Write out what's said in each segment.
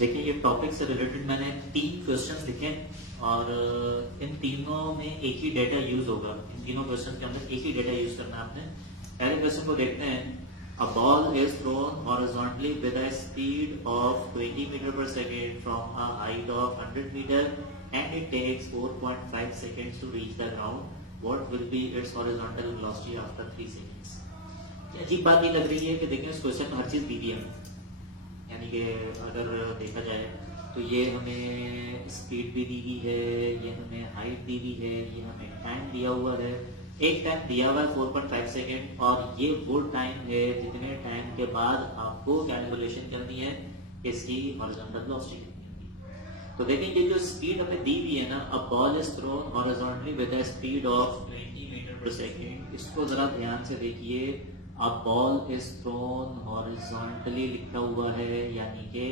देखिए ये टॉपिक से रिलेटेड मैंने 3 क्वेश्चंस लिखे और इन तीनों में एक ही डेटा यूज होगा। इन तीनों क्वेश्चन के अंदर एक ही डेटा यूज करना है आपने। पहले क्वेश्चन को देखते हैं। A ball is thrown horizontally with a speed of 20 metre per second from a height of 100 metre and it takes 4.5 seconds to reach the ground. What will be its horizontal velocity after 3 seconds. अजीब बात ये लग रही है कि देखिए इस question में हर चीज दी हुई है, यानी कि अगर देखा जाए तो ये हमें स्पीड भी दी हुई है, ये हमें हाइट दी हुई है, ये हमें टाइम दिया हुआ है। एक टाइम दिया हुआ है 4.5 सेकेंड और ये वो टाइम है जितने टाइम के बाद आपको कैलकुलेशन करनी है इसकी हॉरिजॉन्टल वेलोसिटी। तो देखिए ये जो स्पीड हमें दी हुई है ना, a ball is thrown horizontally with a speed of 20 metre per second. इसको जरा ध्यान से देखिए। A ball is thrown horizontally लिखा हुआ है, यानी कि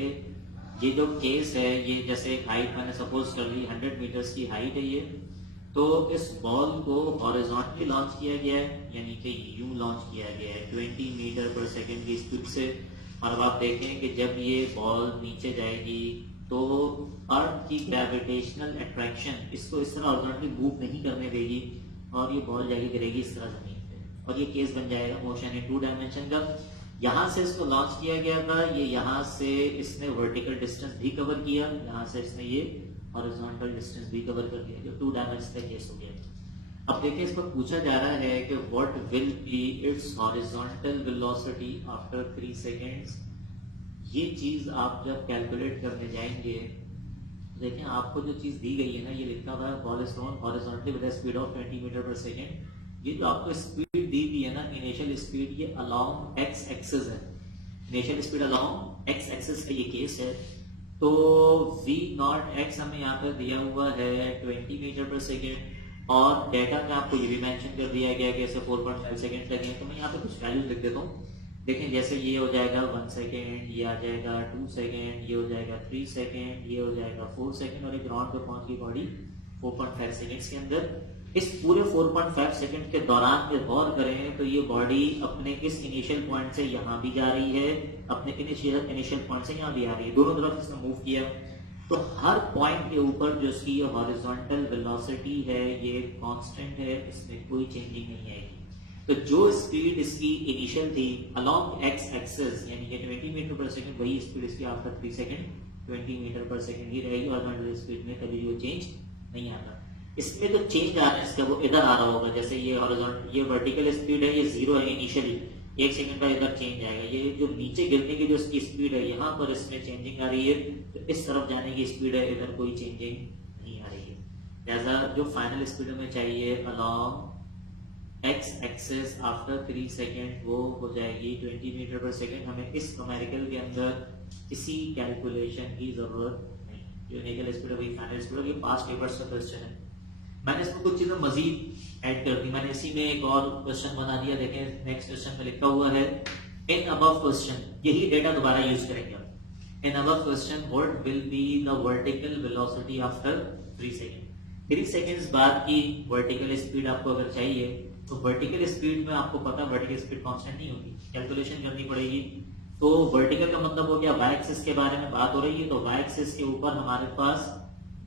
ये जो केस है ये जैसे हाइट मैंने सपोज कर ली 100 मीटर्स की हाइट है ये, तो इस बॉल को हॉरिजॉन्टली लॉन्च किया गया है, यानी कि यूं लॉन्च किया गया है 20 मीटर पर सेकेंड की स्पीड से। और अब आप देखें कि जब ये बॉल नीचे जाएगी तो अर्थ की ग्रेविटेशनल अट्रैक्शन इसको इस तरह हॉरिजॉन्टली मूव नहीं करने देगी और ये बॉल जाके गिरेगी इस तरह जमीन पे, और ये केस बन जाएगा मोशन इन 2 डायमेंशन का। यहाँ से इसको लॉन्च किया गया था, ये यहाँ से इसने वर्टिकल डिस्टेंस भी कवर किया, यहाँ से इसने ये हॉरिजॉन्टल डिस्टेंस भी कवर कर दिया, जो 2 डायमेंशन का केस हो गया। अब देखिए इस पर पूछा जा रहा है कि what will be its horizontal velocity after 3 seconds. ये चीज आप जब कैलकुलेट करने जाएंगे, देखिए आपको जो चीज दी गई है ना, ये लिखा हुआ है ball is thrown horizontally with a speed of 20 metre per second. ये जो आपको स्पीड दी थी है ना, इनिशियल स्पीड, ये अलोंग एक्स एक्सिस है। Initial speed along x axis का ये केस है। तो v नॉट x हमें यहाँ पर दिया हुआ है 20 मीटर पर सेकेंड और डेटा में आपको ये भी मेंशन कर दिया गया कि ऐसे 4.5 सेकेंड लगे। तो मैं यहाँ पे कुछ वैल्यूज लिख देता हूँ। देखें जैसे ये हो जाएगा 1 सेकेंड, ये आ जाएगा 2 सेकेंड, ये हो जाएगा 3 सेकेंड, ये हो जाएगा 4 सेकेंड और ये ग्राउंड पे पहुंच गई बॉडी 4.5 सेकेंड्स के अंदर। इस पूरे 4.5 सेकंड के दौरान जब गौर करें तो ये बॉडी अपने इस इनिशियल पॉइंट से यहाँ भी जा रही है, अपने इनिशियल पॉइंट से यहाँ भी आ रही है, दोनों तरफ इसने मूव किया। तो हर पॉइंट के ऊपर जो इसकी हॉरिजॉन्टल वेलोसिटी है ये कांस्टेंट है, इसमें कोई चेंजिंग नहीं आएगी। तो जो स्पीड इसकी इनिशियल थी अलोंग एक्स एक्सिस यानी कि 20 मीटर पर सेकंड, वही स्पीड इसकी after 3 second 20 metre per second ही रहेगी। हॉरिजॉन्टल स्पीड में कभी वो चेंज नहीं आता। इसमें तो चेंज आ रहा है इसका, वो इधर आ रहा होगा। जैसे ये हॉरिजॉन्टल, ये वर्टिकल स्पीड है, ये 0 है इनिशियली, 1 सेकंड का इधर चेंज आएगा। ये जो नीचे गिरने की जो इसकी स्पीड है यहाँ पर इसमें चेंजिंग आ रही है, तो इस तरफ जाने की स्पीड है, इधर कोई चेंजिंग नहीं आ रही है। लिहाजा जो फाइनल स्पीड हमें चाहिए along x axis after 3 second वो हो जाएगी 20 मीटर पर सेकेंड। हमें इस न्यूमेरिकल के अंदर किसी कैलकुलेशन की जरूरत नहीं। जो इनिशियल स्पीड है वही फाइनल स्पीड है। ये पास्ट पेपर्स का क्वेश्चन है, मैंने इसमें कुछ चीजें मजीद ऐड कर दी। मैंने इसी में एक और क्वेश्चन बना दिया। देखें नेक्स्ट क्वेश्चन में लिखा हुआ है इन अबव क्वेश्चन, यही डेटा दोबारा यूज करेंगे हम। In above question what will be the vertical velocity after 3 second. 3 seconds बाद की वर्टिकल स्पीड आपको अगर चाहिए तो वर्टिकल स्पीड में आपको पता वर्टिकल स्पीड कांस्टेंट नहीं होगी, कैलकुलेशन करनी पड़ेगी। तो वर्टिकल का मतलब हो गया वाई एक्सिस के बारे में बात हो रही है, तो वाई एक्सिस के ऊपर हमारे पास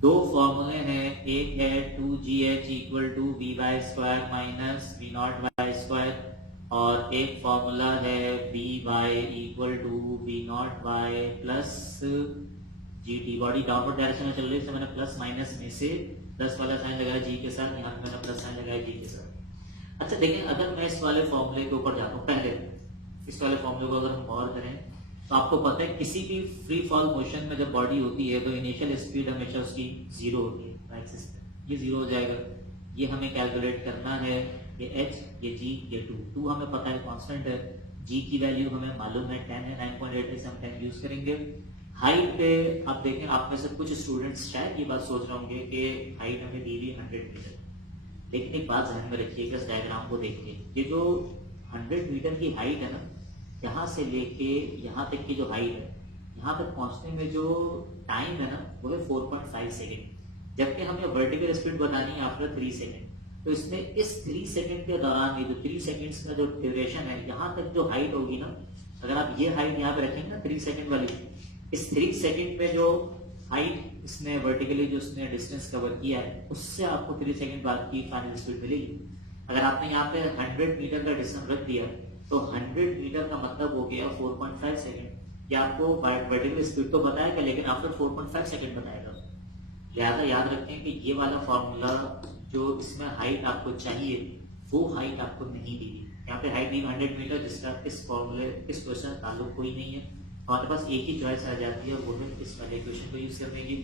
2 फॉर्मूले हैं। एक है 2gh equal to v y square minus v naught y square और एक फॉर्मूला है v y equal to v naught y plus g t. Body downward direction में चल रही है, तो मैंने प्लस माइनस में से प्लस वाला साइन लगाया जी के साथ, यहाँ पे मैंने प्लस साइन लगाया जी के साथ। अच्छा देखें, अगर मैं इस वाले फॉर्मूले के ऊपर जाता हूँ, पहले इस वाले फॉर्मूले को अगर हम गौर करें तो आपको पता है किसी भी फ्री फॉल मोशन में जब बॉडी होती है तो इनिशियल स्पीड हमेशा उसकी 0 होती है एक्सिस पे, ये 0 हो जाएगा। ये हमें कैलकुलेट करना है, ये h, ये g, ये 2 हमें पता है कांस्टेंट है, g की वैल्यू हमें मालूम है 10 है, 9.8 से हम 10 यूज करेंगे। हाइट पे आप देखें, आप में से कुछ स्टूडेंट्स शायद ये बात सोच रहे होंगे कि हाइट हमें दी हुई 100 मीटर। लेकिन एक बात ध्यान में रखिएगा, इस डायग्राम को देखिए, ये जो 100 मीटर की हाइट है ना, यहाँ से लेके यहाँ तक की जो हाइट है, यहाँ तक पहुंचने में जो टाइम है ना वो है 4.5 सेकेंड, जबकि हमें वर्टिकल स्पीड बनानी है आफ्टर 3 सेकेंड। तो इसमें इस 3 सेकेंड के दौरान ये जो 3 सेकेंड्स का जो ड्यूरेशन है, यहाँ तक जो हाइट होगी ना, अगर आप ये हाइट यहाँ पे रखेंगे ना 3 सेकेंड वाली, इस 3 सेकंड में जो हाइट इसने वर्टिकली जो उसने डिस्टेंस कवर किया है उससे आपको 3 सेकंड बाद की फाइनल स्पीड मिलेगी। अगर आपने यहाँ पे 100 मीटर का डिस्टेंस रख दिया तो 100 मीटर का मतलब हो गया 4.5 सेकंड। या आपको वर्टिकल स्पीड तो बताएगा लेकिन आफ्टर 4.5 सेकंड बताएगा। लिहाजा याद रखें कि ये वाला फॉर्मूला जो इसमें हाइट आपको चाहिए वो हाइट आपको नहीं दी। यहाँ पे हाइट दी 100 मीटर जिसका इस फॉर्मूले इस क्वेश्चन ताल्लुक कोई नहीं है। हमारे पास एक ही चॉइस आ जाती है वो है इस वाले इक्वेशन को यूज करने की।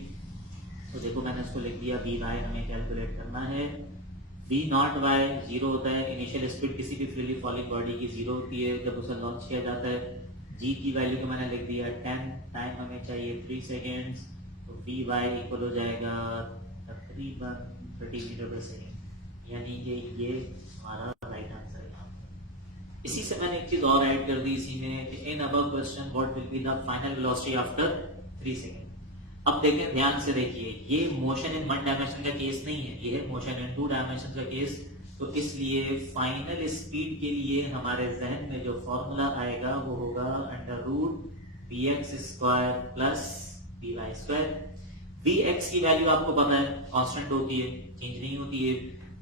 तो देखो मैंने इसको लिख दिया बी वाई हमें कैलकुलेट करना है। बी नॉट वाई जीरो होता है, इनिशियल स्पीड किसी भी फ्रीली फॉलिंग बॉडी की जीरो होती है जब उसे लॉन्च किया जाता है। जी की वैल्यू को मैंने लिख दिया 10, टाइम हमें चाहिए 3 सेकेंड्स। तो बी वाई इक्वल हो जाएगा तकरीबन 30 मीटर पर सेकेंड, यानी कि ये हमारा राइट आंसर है। इसी से मैंने एक चीज और ऐड कर दी इसी में कि in above question what will be the final velocity after 3 second. अब देखें ध्यान से देखिए, ये मोशन इन 1 डायमेंशन का केस नहीं है, ये है मोशन इन 2 डायमेंशन का केस। तो इसलिए फाइनल स्पीड के लिए हमारे जहन में जो फॉर्मूला आएगा वो होगा under root bx² plus by²। bx की वैल्यू आपको पता है कांस्टेंट होती है, चेंज नहीं होती है।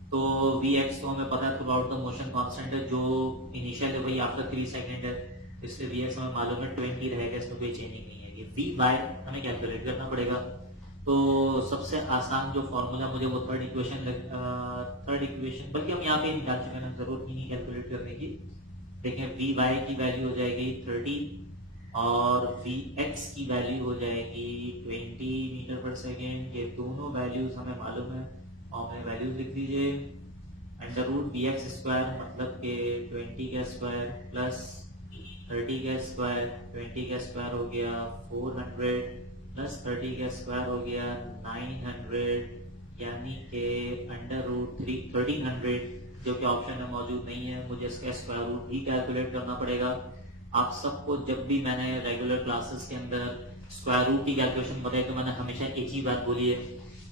तो vx तो हमें पता है थ्रूआउट द मोशन कांस्टेंट है, जो इनिशियल है वही आफ्टर 3 सेकंड है, इसलिए vx हमें मालूम है 20 रहेगा, इसमें कोई चेंजिंग नहीं है। ये vy हमें कैलकुलेट करना पड़ेगा। तो सबसे आसान जो फॉर्मूला मुझे वो थर्ड इक्वेशन बल्कि हम यहाँ पे निकाल चुके हैं, जरूरत ही नहीं कैलकुलेट करने की। देखें vy की वैल्यू हो जाएगी 30 और vx की वैल्यू हो जाएगी 20 मीटर पर सेकेंड। ये दोनों वैल्यूज हमें मालूम है और मैं वैल्यूज लिख दीजिए। अंडर रूट bx² मतलब के 20 का स्क्वायर प्लस 30 का स्क्वायर, 20 का स्क्वायर हो गया 400 प्लस 30 का स्क्वायर हो गया 900, यानी कि अंडर रूट 1300 जो कि ऑप्शन में मौजूद नहीं है, मुझे इसका स्क्वायर रूट ही कैलकुलेट करना पड़ेगा। आप सबको जब भी मैंने रेगुलर क्लासेस के अंदर स्क्वायर रूट की कैलकुलेशन बताई तो मैंने हमेशा एक ही बात बोली है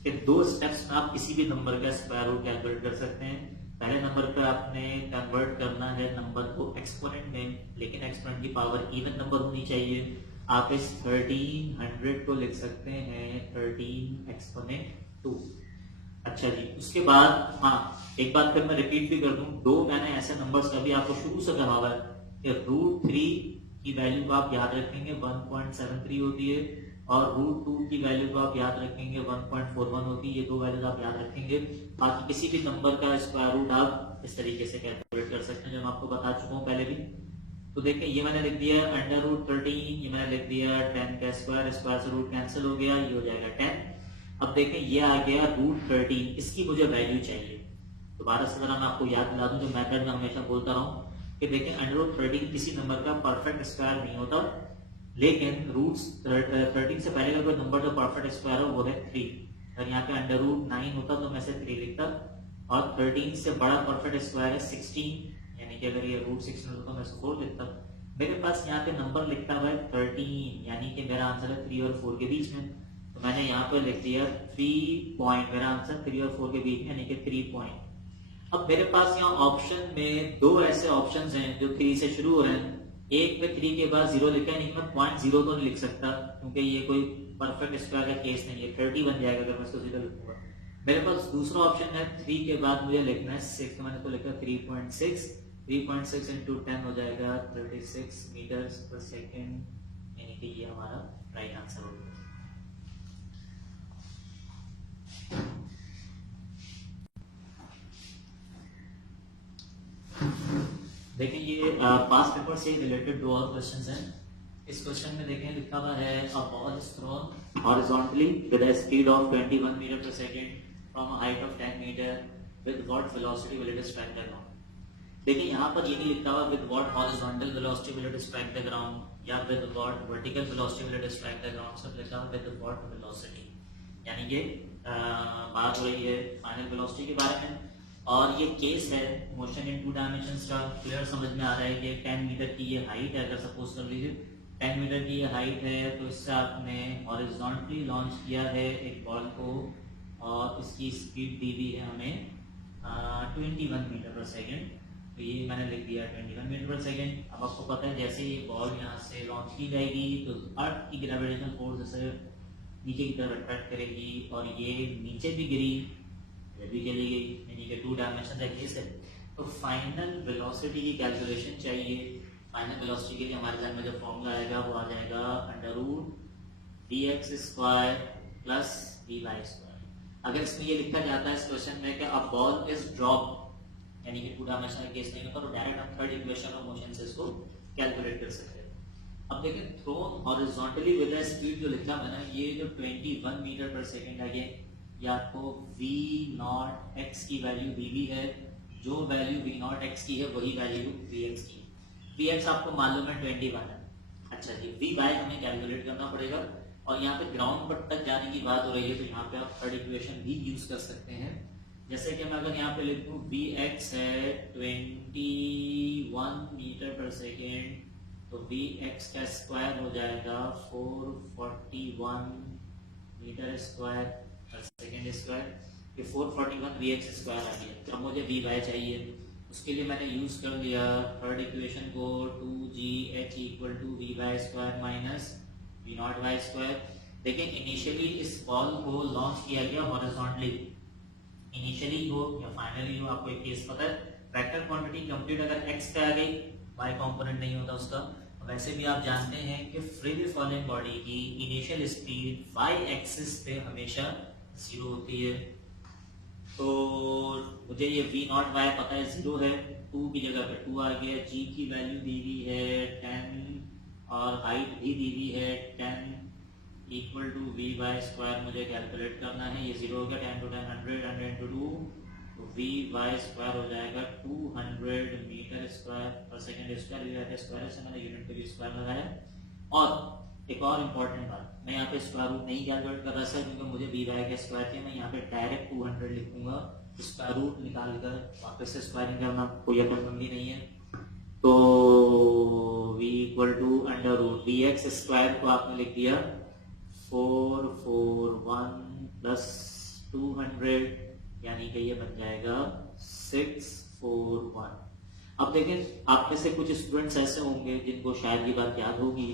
कि 2 स्टेप्स में आप किसी भी नंबर का स्क्वायर रूट कैलकुलेट कर सकते हैं। पहले नंबर पे आपने कन्वर्ट करना है नंबर को एक्सपोनेंट में, लेकिन एक्सपोनेंट की पावर इवन नंबर होनी चाहिए। आप इस 1300 को लिख सकते हैं 13 एक्सपोनेंट 2। अच्छा जी, उसके बाद हाँ एक बात फिर मैं रिपीट भी कर दूं, 2 मैंने ऐसे नंबर्स का भी आपको शुरू से कहा हुआ है कि रूट 3 की वैल्यू को आप याद रखेंगे 1.73 होती है और रूट 2 की वैल्यू को आप याद रखेंगे 1.41 होती है। ये 2 वैल्यूज आप याद रखेंगे। बाकी किसी भी नंबर का स्क्वायर रूट आप इस तरीके से कैलकुलेट कर सकते हैं जो मैं आपको बता चुका हूँ पहले भी। तो देखिए ये मैंने लिख दिया अंडर रूट 13, ये मैंने लिख दिया 10 का स्क्वायर, स्क्वायर से रूट कैंसिल हो गया, ये हो जाएगा 10। अब देखें ये आ गया रूट 13, इसकी मुझे वैल्यू चाहिए। दोबारा से जरा मैं आपको याद दिला दूं जो मेथड में हमेशा बोलता रहा हूँ कि देखें अंडर रूट 13 किसी नंबर का परफेक्ट स्क्वायर नहीं होता, लेकिन रूट 13 से पहले का कोई नंबर जो परफेक्ट स्क्वायर है वो है 3। अगर यहाँ पे अंडर रूट 9 होता तो मैं से 3 लिखता, और 13 से बड़ा परफेक्ट स्क्वायर है 16, यानी कि अगर ये रूट 16 होता तो मैं 4 लिखता। मेरे पास यहाँ पे नंबर लिखता हुआ है 13, यानी कि मेरा आंसर है 3 और 4 के बीच में, तो मैंने यहाँ पे लिख दिया 3 पॉइंट। मेरा आंसर 3 और 4 के बीच में यानी कि 3 पॉइंट। अब मेरे पास यहाँ ऑप्शन में 2 ऐसे ऑप्शन हैं जो 3 से शुरू हो रहे हैं। एक में 3 के बाद 0 लिखा है, नहीं मैं 0.0 तो नहीं लिख सकता क्योंकि ये कोई परफेक्ट स्क्वायर का केस नहीं है, 30 बन जाएगा अगर मैं इसको 0 लिखूंगा। मेरे पास दूसरा ऑप्शन है 3 के बाद मुझे लिखना है 6, तो मैंने इसको लिखा 3.6, 3.6 इंटू 10 हो जाएगा 36 मीटर पर सेकेंड, यानी कि ये हमारा राइट आंसर होगा। देखें ये पास्ट पेपर से रिलेटेड 2 और क्वेश्चंस हैं। इस क्वेश्चन में देखें लिखा हुआ है a ball is thrown horizontally with a speed of 21 metre per second from a height of 10 metre with what velocity will it strike the ground. देखिए यहाँ पर ये नहीं लिखा हुआ with what horizontal velocity will it strike the ground या with what vertical velocity will it strike the ground, सब लिखा हुआ विद व्हाट वेलोसिटी, यानी कि बात हो रही है फाइनल वेलोसिटी के बारे में। और ये केस है मोशन इन 2 डायमेंशंस का। क्लियर समझ में आ रहा है कि 10 मीटर की ये हाइट है, अगर सपोज कर लीजिए 10 मीटर की ये हाइट है, तो इससे आपने हॉरिजॉन्टली लॉन्च किया है एक बॉल को और इसकी स्पीड दी हुई है हमें 21 मीटर पर सेकेंड। तो ये मैंने लिख दिया 21 मीटर पर सेकेंड। अब आपको पता है जैसे ये बॉल यहाँ से लॉन्च की जाएगी तो अर्थ की ग्रेविटेशनल फोर्स इसे नीचे की तरफ अट्रैक्ट करेगी और ये नीचे भी गिरी, ये भी चली गई, यानी कि 2 डायमेंशन का केस है। तो फाइनल वेलोसिटी की कैलकुलेशन चाहिए। फाइनल वेलोसिटी के लिए हमारे ध्यान में जो फॉर्मूला आएगा वो आ जाएगा √dx² प्लस dy²। अगर इसमें ये लिखा जाता है इस क्वेश्चन में कि अ बॉल इज ड्रॉप, यानी कि 2 डायमेंशनल केस नहीं होता, तो डायरेक्ट हम थर्ड इक्वेशन ऑफ मोशन से इसको कैलकुलेट कर सकते हैं। अब देखिए thrown horizontally with the speed जो लिखा मैंने, ये जो 21 मीटर पर सेकंड है, ये आपको v0x की वैल्यू दी हुई है। जो वैल्यू v0x की है वही वैल्यू vx की है। vx आपको मालूम है 21 है। अच्छा जी, vy हमें कैलकुलेट करना पड़ेगा। और यहाँ पे ग्राउंड पर तक जाने की बात हो रही है तो यहाँ पे आप थर्ड इक्वेशन भी यूज कर सकते हैं। जैसे कि मैं अगर यहाँ पे लिख दूं vx है 21 मीटर पर सेकेंड, तो vx का स्क्वायर हो जाएगा 441 मीटर स्क्वायर पर सेकेंड स्क्वायर। ये 441 vx स्क्वायर आ गया। तो मुझे vy चाहिए, उसके लिए मैंने यूज कर लिया थर्ड इक्वेशन को 2gh equal to vy² minus v0y²। देखिए इनिशियली इस बॉल को लॉन्च किया गया हॉरिजॉन्टली, इनिशियली हो या फाइनली हो, आपको एक केस पता है, वेक्टर क्वांटिटी कंप्लीट अगर x पे आ गई, y कंपोनेंट नहीं होता उसका। वैसे भी आप जानते हैं कि फ्रीली फॉलिंग बॉडी की इनिशियल स्पीड y एक्सिस पे हमेशा 0 होती है। तो मुझे ये v0y पता है 0 है, 2 की जगह पे 2 आ गया, g की वैल्यू दी हुई है 10 और हाइट भी दी हुई है 10 इक्वल टू vy² मुझे कैलकुलेट करना है। ये 0 हो गया, 10 to 10 100, 100 into 2, तो vy² हो जाएगा 200 मीटर स्क्वायर पर सेकेंड स्क्वायर। स्क्वायर से मैंने यूनिट के लिए स्क्वायर लगाया। और एक और इम्पोर्टेंट बात, मैं यहाँ पे स्क्वायर रूट नहीं कैलकुलेट कर रहा सर, क्योंकि मुझे vy का स्क्वायर किया, मैं यहाँ पे डायरेक्ट 200 लिखूंगा, स्क्वायर रूट निकाल कर वापस से स्क्वायरिंग करना कोई अकलमंदी नहीं है। तो v इक्वल टू √vx² को आपने लिख दिया 441 प्लस 200, यानी कि ये बन जाएगा 641। अब देखें आप में से कुछ स्टूडेंट्स ऐसे होंगे जिनको शायद ये बात याद होगी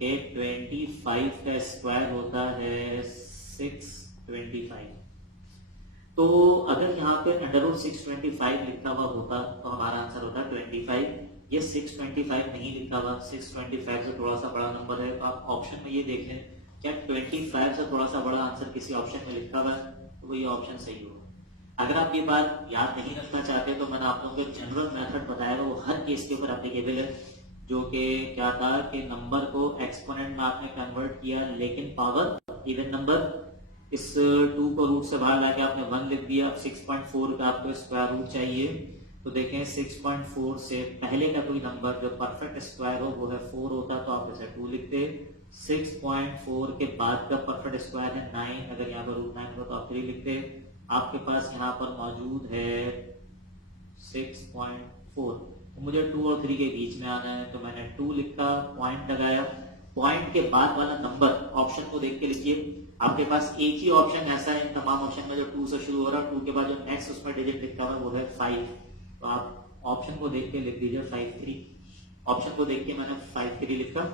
कि 25 का स्क्वायर होता है 625। तो अगर यहाँ पे √625 लिखा हुआ होता तो हमारा आंसर होता 25। ये 625 नहीं लिखा हुआ, 625 से थोड़ा सा बड़ा नंबर है। तो आप ऑप्शन में ये देखें, क्या 25 से थोड़ा सा बड़ा आंसर किसी ऑप्शन में लिखा हुआ है, तो वो ये ऑप्शन सही होगा। अगर आप ये बात याद नहीं रखना चाहते तो मैंने आप लोगों को जनरल मेथड बताया, वो हर केस के ऊपर एप्लीकेबल है। जो कि क्या था कि नंबर को एक्सपोनेंट में आपने कन्वर्ट किया, लेकिन पावर इवन नंबर, इस 2 को रूट से बाहर लाके आपने 1 लिख दिया। अब 6.4 का आपको स्क्वायर रूट चाहिए, तो देखें 6.4 से पहले का कोई नंबर जो परफेक्ट स्क्वायर हो वो है 4 होता, तो आप इसे 2 लिखते। 6.4 के बाद का परफेक्ट स्क्वायर है 9, अगर यहाँ पर √9 हो तो आप 3 लिखते। आपके पास यहाँ पर मौजूद है 6.4, तो मुझे 2 और 3 के बीच में आना है, तो मैंने 2 लिखा, पॉइंट लगाया। पॉइंट के बाद वाला नंबर ऑप्शन को देख के लिखिए। आपके पास एक ही ऑप्शन ऐसा है इन तमाम ऑप्शन में जो 2 से शुरू हो रहा है, 2 के बाद जो नेक्स्ट उसमें डिजिट लिखा हुआ है वो है 5, तो आप ऑप्शन को देख के लिख दीजिए 53। ऑप्शन को देख के मैंने 53 लिखा,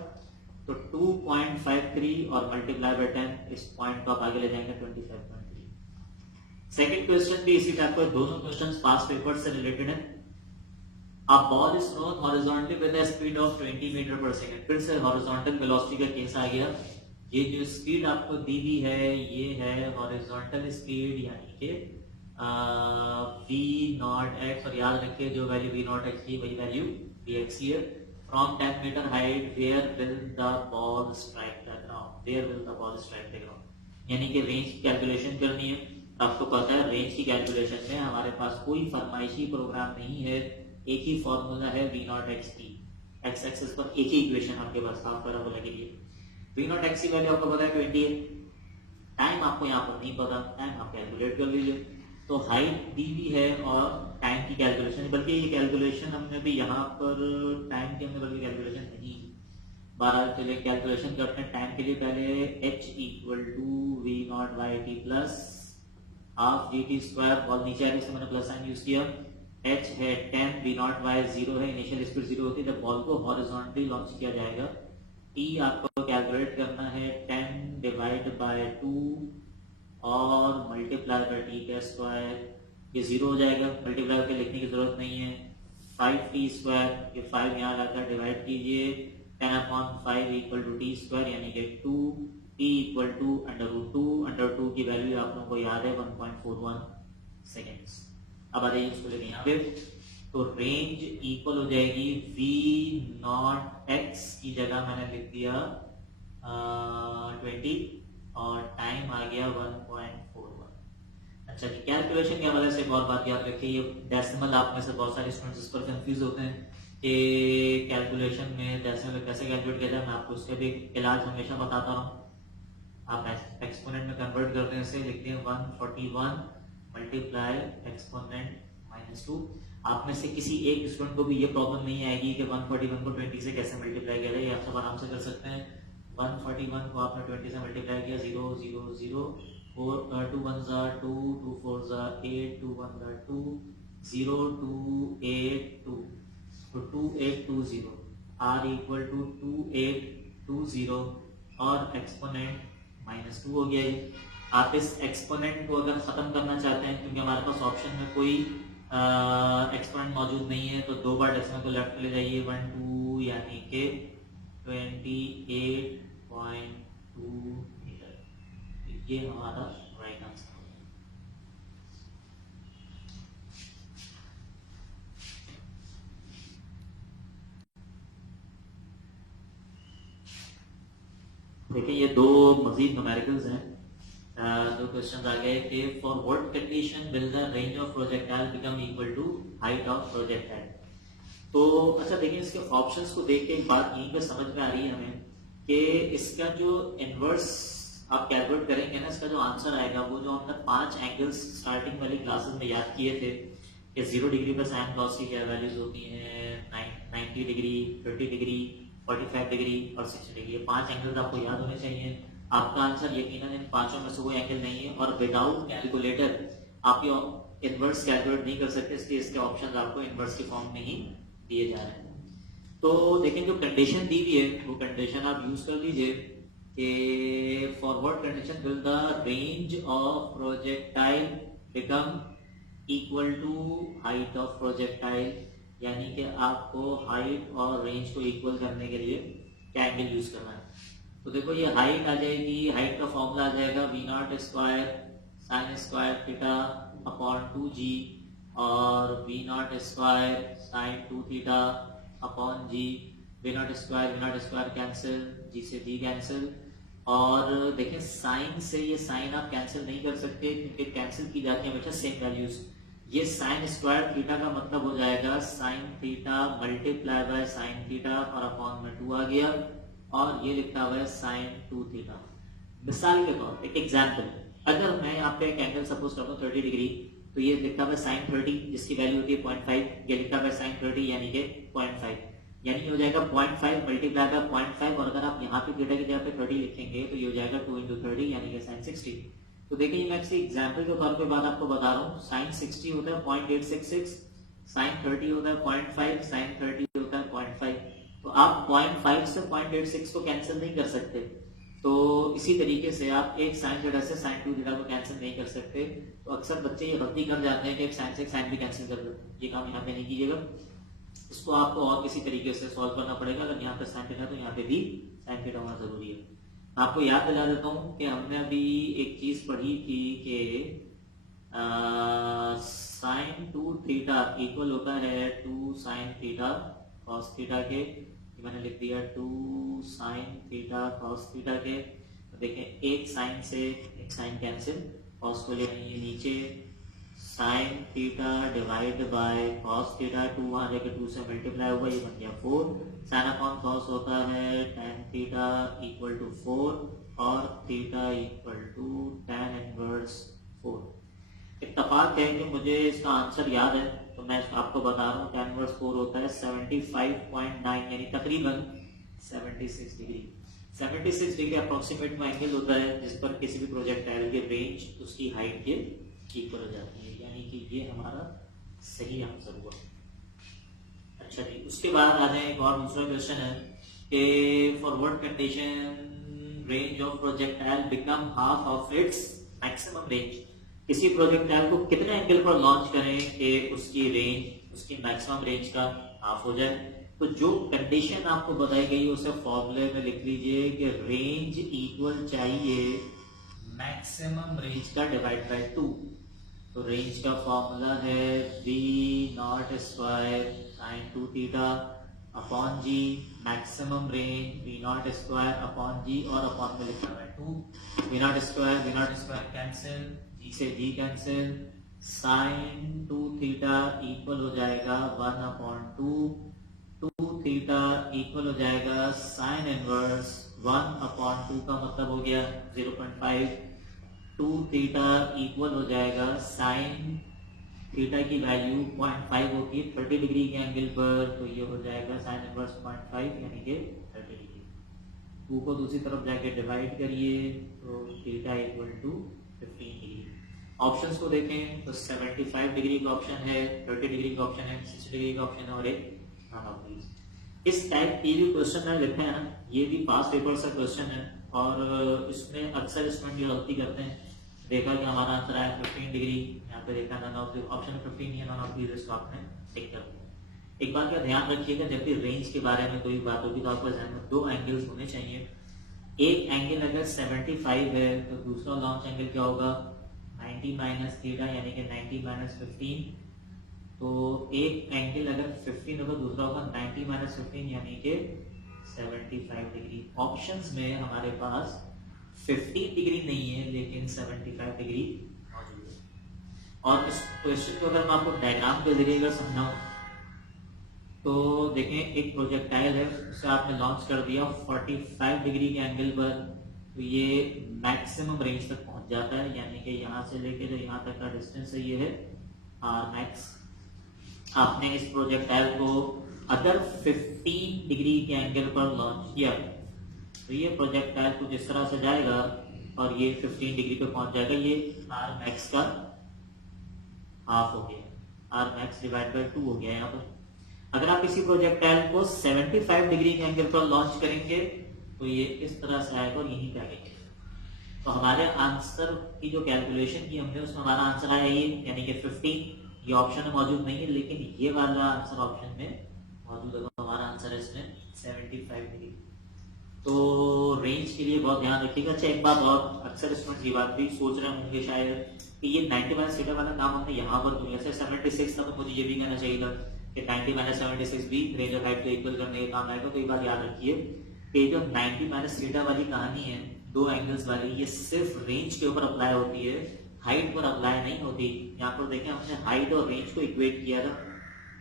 तो 2.53 और मल्टीप्लाई बाय 10, इस पॉइंट को आप आगे ले जाएंगे 25.3। सेकंड क्वेश्चन भी इसी टाइप का, दोनों क्वेश्चंस पास्ट पेपर से रिलेटेड है। A ball is thrown horizontally with a speed of 20 metre per second. फिर से हॉरिजॉन्टल वेलोसिटी का केस आ गया। ये जो स्पीड आपको दी हुई है ये है हॉरिजॉन्टल स्पीड, यानी कि v0x, और याद रखिए जो वैल्यू v0x की वही वैल्यू vx है। From 10 metre height where will the ball strike the ground, where will the ball strike the ground, यानी कि रेंज की कैलकुलेशन करनी है। आपको पता है रेंज की कैलकुलेशन में हमारे पास कोई फरमाइशी प्रोग्राम नहीं है, एक ही फॉर्मूला है v0x की। एक्स एक्सिस पर एक ही इक्वेशन आपके पास साफ पैराबोला के लिए। v0x की वैल्यू आपको पता है 20 है। टाइम आपको यहाँ पर नहीं पता, टाइम आप कैलकुलेट कर लीजिए। तो हाइट दी भी है और टाइम की कैलकुलेशन, बल्कि ये कैलकुलेशन हमने भी यहाँ पर टाइम की हमने बल्कि कैलकुलेशन नहीं, 12 चलिए कैलकुलेशन करते हैं टाइम के लिए। पहले h equal to v0 by t plus half dt square, और नीचे आगे से मैंने प्लस साइन यूज किया, h है 10, v नॉट बाय 0 है, इनिशियल स्पीड 0 होती है, जब बॉल को हॉरिजॉन्टली लॉन्च किया जाएगा। t आपको कैलकुलेट करना है 10 डिवाइड बाय 2 और मल्टीप्लाई बाय टी का स्क्वायर, ये 0 हो जाएगा, मल्टीप्लाई करके लिखने की जरूरत नहीं है। 5t स्क्वायर, ये 5 यहाँ लाकर डिवाइड कीजिए, 10/5 इक्वल टू टी स्क्वायर, यानी कि 2t equal to under root 2 की वैल्यू आप लोगों को याद है 1.41 सेकेंड्स। अब आ जाइए उसको लेके यहाँ पे, तो रेंज इक्वल हो जाएगी v नॉट x की जगह मैंने लिख दिया 20 और टाइम आ गया 1.41। अच्छा जी, कैलकुलेशन के हवाले से एक और बात याद रखिए, ये डेसिमल आप में से बहुत सारे स्टूडेंट्स इस पर कंफ्यूज होते हैं कि कैलकुलेशन में डेसिमल कैसे कैलकुलेट किया जाए। मैं आपको उसका भी इलाज हमेशा बताता हूँ। आप एक्सपोनेंट में कन्वर्ट करते हैं, इसे लिखते हैं 141 मल्टीप्लाई एक्सपोनेंट -2। आप में से किसी एक स्टूडेंट को भी ये प्रॉब्लम नहीं आएगी कि 141 को 20 से कैसे मल्टीप्लाई किया जाए, ये आप सब आराम से कर सकते हैं। 141 को आपने 20 से मल्टीप्लाई किया, 0 0 0 4 2 1 2 2 4 8 2 1 2 0 2 8 2, तो 2820 r इक्वल टू 2820 और एक्सपोनेंट -2 हो गया है। आप इस एक्सपोनेंट को अगर खत्म करना चाहते हैं, क्योंकि हमारे पास ऑप्शन में कोई एक्सपोनेंट मौजूद नहीं है, तो 2 बार डेसिमल को लेफ्ट ले जाइए 1 2, यानी कि 28.2 मीटर। ये हमारा राइट आंसर हो गया। देखिए ये दो मजीद न्यूमेरिकल्स हैं। दो क्वेश्चन आ गए कि for what condition will the range of projectile become equal to height of projectile. तो अच्छा देखिए, इसके ऑप्शंस को देख के एक बात यहीं पे समझ में आ रही है हमें कि इसका जो इनवर्स आप कैलकुलेट करेंगे ना, इसका जो आंसर आएगा वो जो हमने 5 एंगल्स स्टार्टिंग वाली क्लासेस में याद किए थे कि 0 डिग्री पर साइन कॉस की क्या वैल्यूज होती हैं, 90 डिग्री, 30 डिग्री, 45 डिग्री और 60 डिग्री, ये 5 एंगल्स आपको याद होने चाहिए। आपका आंसर यकीनन इन पांचों में से कोई एंगल नहीं है, और विदाउट कैलकुलेटर आप ये इनवर्स कैलकुलेट नहीं कर सकते, इसलिए इसके ऑप्शंस आपको इनवर्स के फॉर्म में ही दिए जा रहे हैं। तो देखें जो कंडीशन दी हुई है वो कंडीशन आप यूज कर लीजिए कि for what condition will the range of projectile become equal to height of projectile, यानी कि आपको हाइट और रेंज को इक्वल करने के लिए क्या एंगल यूज करना है। तो देखो ये हाइट आ जाएगी, हाइट का फॉर्मूला आ जाएगा V naught square sine square theta upon 2g, और V naught square sine 2 theta upon G. V naught square cancel, G से जी कैंसिल। और देखें साइन से ये साइन आप कैंसिल नहीं कर सकते, क्योंकि कैंसिल की जाती है हमेशा सेम वैल्यूज। ये साइन स्क्वायर थीटा का मतलब हो जाएगा sine theta multiply by sine theta और अपॉन में 2 आ गया, और ये लिखा हुआ है साइन 2 थीटा। मिसाल के तौर पे एक एग्जांपल, अगर मैं यहाँ पे एक एंगल सपोज करता हूँ 30 डिग्री, तो ये लिखा हुआ है साइन 30 जिसकी वैल्यू होती है 0.5, ये लिखा हुआ है साइन 30 यानी कि 0.5, यानी हो जाएगा 0.5 मल्टीप्लाई बाय 0.5, और अगर आप यहाँ पे थीटा की जगह पे 30 लिखेंगे तो ये हो जाएगा 2 × 30 यानी कि साइन 60। तो देखिए मैं किसी एग्जाम्पल के तौर पे बात आपको बता रहा हूँ, साइन 60 होता है 0.866, साइन 30 होता है 0.5, साइन 30 होता है 0.5। तो आप 0.5 से 0.86 को कैंसिल नहीं कर सकते। तो इसी तरीके से आप एक साइन थीटा से साइन 2 थीटा को कैंसिल नहीं कर सकते। तो अक्सर बच्चे ये गलती कर जाते हैं कि एक साइन से एक साइन भी कैंसिल कर देते हैं, ये काम यहाँ पे नहीं कीजिएगा। इसको आपको और किसी तरीके से सॉल्व करना पड़ेगा। अगर यहाँ पे साइन थीटा तो यहाँ पे भी साइन थीटा होना जरूरी है। आपको याद दिला देता हूँ कि हमने अभी एक चीज पढ़ी थी कि साइन 2 थीटा इक्वल होता है 2 साइन थीटा कॉस थीटा के। मैंने लिख दिया 2 साइन थीटा कॉस थीटा के। तो देखें एक साइन से एक साइन कैंसिल, कॉस को ले आइए नीचे, sine theta divide by cos theta, 2 वहां जाके 2 से मल्टीप्लाई होगा, ये बन गया 4। साइन अपॉन कॉस होता है tan थीटा इक्वल टू 4 और theta equal to tan inverse 4। इत्तेफाक है कि मुझे इसका आंसर याद है, तो मैं आपको बता रहा हूँ tan इनवर्स 4 होता है 75.9 यानी तकरीबन 76 डिग्री। 76 डिग्री अप्रोक्सीमेट में एंगल होता है जिस पर किसी भी प्रोजेक्टाइल की रेंज उसकी हाइट के इक्वल हो जाती है, यानी कि ये हमारा सही आंसर हुआ। अच्छा जी, उसके बाद आ जाए एक और दूसरा क्वेश्चन है कि for what condition range of projectile become half of its maximum range. किसी प्रोजेक्टाइल को कितने एंगल पर लॉन्च करें कि उसकी रेंज उसकी मैक्सिमम रेंज का हाफ हो जाए। तो जो कंडीशन आपको बताई गई उसे फॉर्मूले में लिख लीजिए कि रेंज इक्वल चाहिए मैक्सिमम रेंज का डिवाइड बाय 2। तो रेंज का फॉर्मूला है V naught square sine 2 theta upon G, maximum range V naught square upon G और अपॉन में लिखा है 2। V naught square cancel, G से G cancel, sine 2 theta equal हो जाएगा 1 अपॉन 2 थीटा इक्वल हो जाएगा साइन इनवर्स 1 अपॉन 2 का मतलब हो गया 0.5। 2 थीटा इक्वल हो जाएगा साइन थीटा की वैल्यू 0.5 होगी 30 डिग्री के एंगल पर, तो ये हो जाएगा साइन इनवर्स 0.5 यानी कि 30 डिग्री। 2 को दूसरी तरफ जाके डिवाइड करिए तो theta equal to 15 degree. Options को देखें तो 75 डिग्री का ऑप्शन है, 30 डिग्री का ऑप्शन है, 60 डिग्री का ऑप्शन है और एक नॉन ऑफ दीज। इस टाइप की जो क्वेश्चन मैंने लिखे हैं ना, ये भी पास पेपर से क्वेश्चन है और इसमें अक्सर स्टूडेंट ये गलती करते हैं। देखा कि हमारा आंसर आया 15 डिग्री, यहाँ पे देखा नॉन ऑफ ऑप्शन 15 नहीं है, नॉन ऑफ दीज, इसको आपने टिक कर दिया। एक बात का ध्यान रखिएगा, जब भी रेंज के बारे में कोई बात होगी तो आपको ध्यान में 2 एंगल्स होने चाहिए। एक एंगल अगर 75 है तो दूसरा लॉन्च एंगल क्या होगा 90 माइनस थीटा यानी कि 90 माइनस 15। तो एक एंगल अगर 15 होगा दूसरा होगा 90 माइनस 15 यानी कि 75 डिग्री। ऑप्शंस में हमारे पास 15 डिग्री नहीं है लेकिन 75 डिग्री मौजूद है। और इस क्वेश्चन को अगर मैं आपको डायग्राम के जरिए अगर समझाऊं तो देखें, एक प्रोजेक्टाइल है, उसे आपने लॉन्च कर दिया 45 डिग्री के एंगल पर, तो ये मैक्सिमम रेंज तक पहुंच जाता है यानी कि यहाँ से लेके जो यहाँ तक का डिस्टेंस है ये है आर मैक्स। आपने इस प्रोजेक्टाइल को अगर 15 डिग्री के एंगल पर लॉन्च किया तो ये प्रोजेक्टाइल कुछ इस तरह से जाएगा और ये 15 डिग्री पे पहुंच जाएगा। ये आर मैक्स का हाफ हो गया, आर मैक्स डिवाइड बाय 2 हो गया यहाँ पर। अगर आप इसी प्रोजेक्टाइल को 75 डिग्री के एंगल पर लॉन्च करेंगे तो ये इस तरह से आएगा और यहीं पे आएगा। तो हमारे आंसर की जो कैलकुलेशन की हमने उसमें हमारा आंसर आया ये यानी कि 15। ये ऑप्शन में मौजूद नहीं है लेकिन ये वाला आंसर ऑप्शन में मौजूद है, तो हमारा आंसर है इसमें 75 डिग्री। तो रेंज के लिए बहुत ध्यान रखिएगा। अच्छा एक बात और, अक्सर स्टूडेंट ये बात भी सोच रहे होंगे शायद कि ये 90 माइनस थीटा वाला काम हमने यहाँ पर क्यों, जैसे 76 था तो मुझे ये भी कहना चाहिए था कि 90 माइनस 76 भी रेंज ऑफ हाइट को इक्वल करने के काम आएगा। तो एक बात याद रखिए कि जो 90 माइनस थीटा वाली कहानी है 2 एंगल्स वाली, ये सिर्फ रेंज के ऊपर अप्लाई होती है, हाइट पर अप्लाई नहीं होती। यहाँ पर देखें हमने हाइट और रेंज को इक्वेट किया था,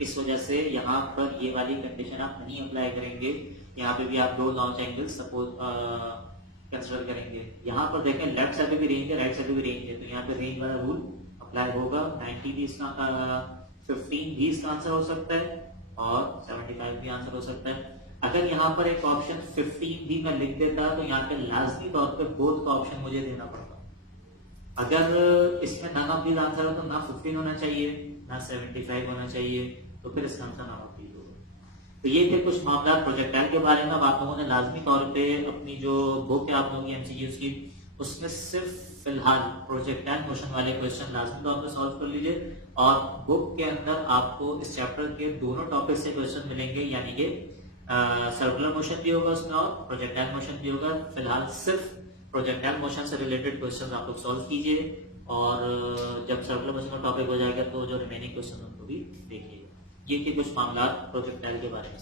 इस वजह से यहाँ पर ये वाली कंडीशन आप नहीं अप्लाई करेंगे। यहाँ पे भी आप 2 लॉन्च एंगल सपोज कंसिडर करेंगे। यहाँ पर देखें लेफ्ट साइड पे भी रेंज है, राइट साइड पे भी रेंज है, तो यहाँ पे रेंज वाला रूल अप्लाई होगा। 90 भी इसका 15 भी इसका आंसर हो सकता है और 75 भी आंसर हो सकता है। अगर यहाँ पर एक ऑप्शन 15 भी मैं लिख देता तो यहाँ पे लाजमी तौर पे बोथ का ऑप्शन मुझे देना पड़ता। अगर इसमें नन ऑफ दीज आंसर है तो ना 15 होना चाहिए ना 75 होना चाहिए, तो फिर इसका आंसर नन ऑफ दीज होगा। तो ये थे कुछ मामला प्रोजेक्टाइल के बारे में। अब आप लोगों ने लाजमी तौर पे अपनी जो बुक है आप लोगों की एमसीक्यूज की, उसमें सिर्फ फिलहाल प्रोजेक्टाइल मोशन वाले क्वेश्चन लाजमी तौर पे सॉल्व कर लीजिए। और बुक के अंदर आपको इस चैप्टर के दोनों टॉपिक से क्वेश्चन मिलेंगे, यानी कि सर्कुलर मोशन भी होगा उसमें और प्रोजेक्टाइल मोशन भी होगा। फिलहाल सिर्फ प्रोजेक्टाइल मोशन से रिलेटेड क्वेश्चन आप लोग सॉल्व कीजिए और जब सर्कुलर मोशन का टॉपिक हो जाएगा तो जो रिमेनिंग क्वेश्चन उनको भी देखिए। ये के कुछ मामला प्रोजेक्टाइल के बारे में।